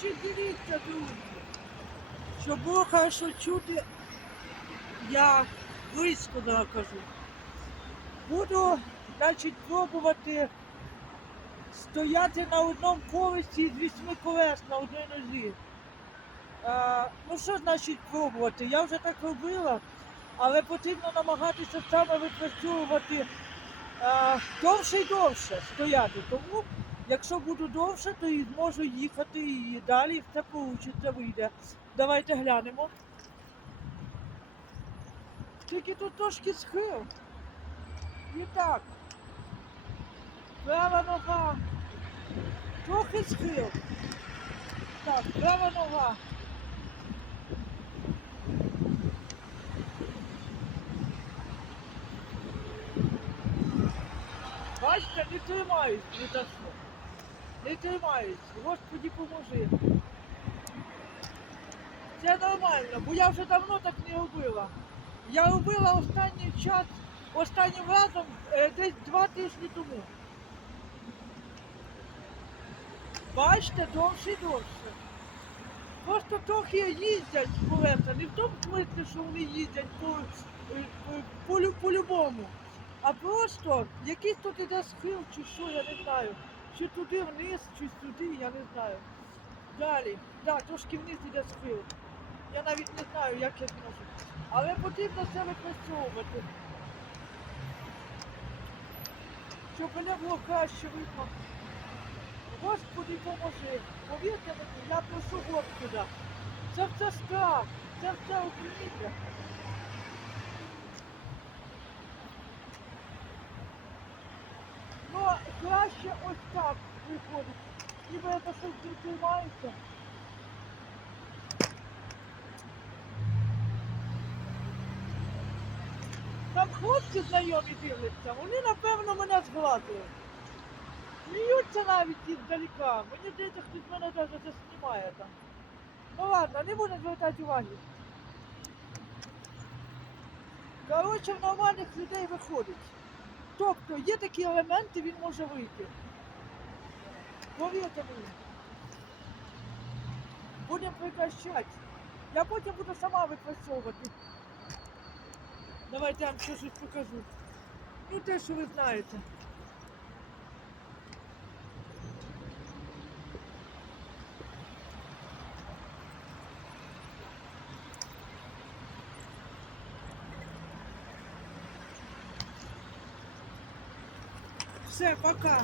Значить, дивіться, друзі, щоб було хорошо чути, я близько кажу. Буду, значить, пробувати стояти на одному колесі з вісьми колес на одній нозі. А, ну що значить пробувати? Я вже так робила, але потрібно намагатися саме відпрацьовувати а, довше і довше стояти. Тому, якщо буду довше, то і зможу їхати і далі все вийде, вийде. Давайте глянемо. Тільки тут трошки схил. І так. Права нога. Трохи схил. Так, права нога. Бачите, не за що. Не тримаюсь. Господи, поможи. Це нормально, бо я вже давно так не робила. Я робила останній час, останнім разом е, десь два тижні тому. Бачите, довше і довше. Просто трохи їздять колеса, не в тому смислі, що вони їздять по, е, по- по, лю- по-любому, а просто якийсь тут іде схил чи що, я не знаю. Чи туди вниз, чи сюди, я не знаю. Далі, так, трошки вниз іде схил. Я навіть не знаю, як я зможу. Але потрібно це використовувати. Щоб мене було краще видно. Господи, поможи. Повірте мені, я прошу Господа. Це все страх, це все оприйняття. Ну, краще ось так виходить. Я за щось не. Там хлопці знайомі дивляться, вони напевно мене згладили. Сміються навіть іздалека. Мені здається, хтось мене навіть це знімає там. Ну ладно, не буду звертати уваги. Коротше, в нормальних людей виходить. Тобто є такі елементи, він може вийти. Повірте мені. Будемо прекращати. Я потім буду сама відпрацьовувати. Давайте я вам щось покажу. Ну те, що ви знаєте. Все, пока.